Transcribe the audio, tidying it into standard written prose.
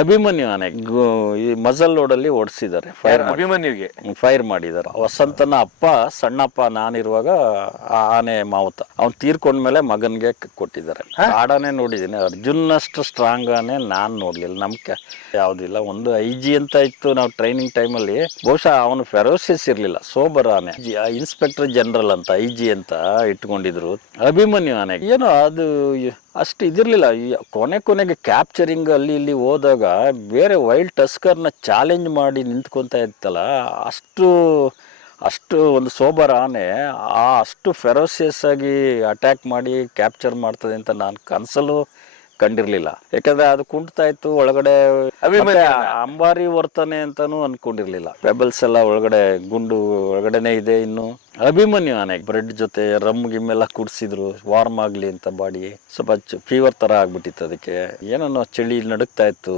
ಅಭಿಮನ್ಯು ಆನೆ ಈ ಮಜಲ್ ರೋಡಲ್ಲಿ ಓಡಿಸಿದ್ದಾರೆ, ಅಭಿಮನ್ಯುಗೆ ಫೈರ್ ಮಾಡಿದ್ದಾರೆ. ವಸಂತನ ಅಪ್ಪ ಸಣ್ಣಪ್ಪ ನಾನಿರುವಾಗ ಆ ಆನೆ ಮಾವುತ ಅವ್ನು ತೀರ್ಕೊಂಡ್ಮೇಲೆ ಮಗನ್ಗೆ ಕೊಟ್ಟಿದ್ದಾರೆ. ಕಾಡಾನೆ ನೋಡಿದ್ದೀನಿ, ಅರ್ಜುನಷ್ಟು ಸ್ಟ್ರಾಂಗ್ ಆನೆ ನಾನ್ ನೋಡ್ಲಿಲ್ಲ. ನಮ್ಗೆ ಯಾವ್ದಿಲ್ಲ. ಒಂದು IG ಅಂತ ಇತ್ತು ನಾವು ಟ್ರೈನಿಂಗ್ ಟೈಮಲ್ಲಿ, ಬಹುಶಃ ಅವನು ಫೆರೋಸಿಯಸ್ ಇರ್ಲಿಲ್ಲ, ಸೋಬರ್ ಆನೆ. ಇನ್ಸ್ಪೆಕ್ಟರ್ ಜನರಲ್ ಅಂತ IG ಅಂತ ಇಟ್ಕೊಂಡಿದ್ರು. ಅಭಿಮನ್ಯು ಆನೆ ಏನೋ ಅದು ಅಷ್ಟು ಇದಿರ್ಲಿಲ್ಲ. ಕೊನೆಗೆ ಕ್ಯಾಪ್ಚರಿಂಗ್ ಅಲ್ಲಿ ಇಲ್ಲಿ ಹೋದಾಗ ಬೇರೆ ವೈಲ್ಡ್ ಟಸ್ಕರ್ನ ಚಾಲೆಂಜ್ ಮಾಡಿ ನಿಂತ್ಕೊಂತ ಇತ್ತಲ್ಲ, ಅಷ್ಟು ಒಂದು ಸೋಬರ್ ಆನೆ ಅಷ್ಟು ಫೆರೋಸಿಯಸ್ ಆಗಿ ಅಟ್ಯಾಕ್ ಮಾಡಿ ಕ್ಯಾಪ್ಚರ್ ಮಾಡ್ತದೆ ಅಂತ ನಾನು ಕನಸಲ್ಲೂ ಕಂಡಿರ್ಲಿಲ್ಲ. ಯಾಕಂದ್ರೆ ಅದು ಕುಂಟ್ತಾ ಇತ್ತು ಒಳಗಡೆ, ಅಂಬಾರಿ ವರ್ತನೆ ಅಂತಾನು ಅನ್ಕೊಂಡಿರ್ಲಿಲ್ಲ. ಪೆಬಲ್ಸ್ ಎಲ್ಲ ಒಳಗಡೆ ಗುಂಡು ಒಳಗಡೆನೆ ಇದೆ. ಇನ್ನು ಅಭಿಮನ್ಯು ಆನೆ ಬ್ರೆಡ್ ಜೊತೆ ರಮ್ ಗಿಮ್ಮೆಲ್ಲ ಕುಡಿಸಿದ್ರು ವಾರ್ಮ್ ಆಗ್ಲಿ ಅಂತ. ಬಾಡಿ ಸ್ವಲ್ಪ ಫೀವರ್ ತರ ಆಗ್ಬಿಟ್ಟಿತ್ತು, ಅದಕ್ಕೆ ಏನೋ ಚಳಿ ನಡುಗ್ತಾ ಇತ್ತು.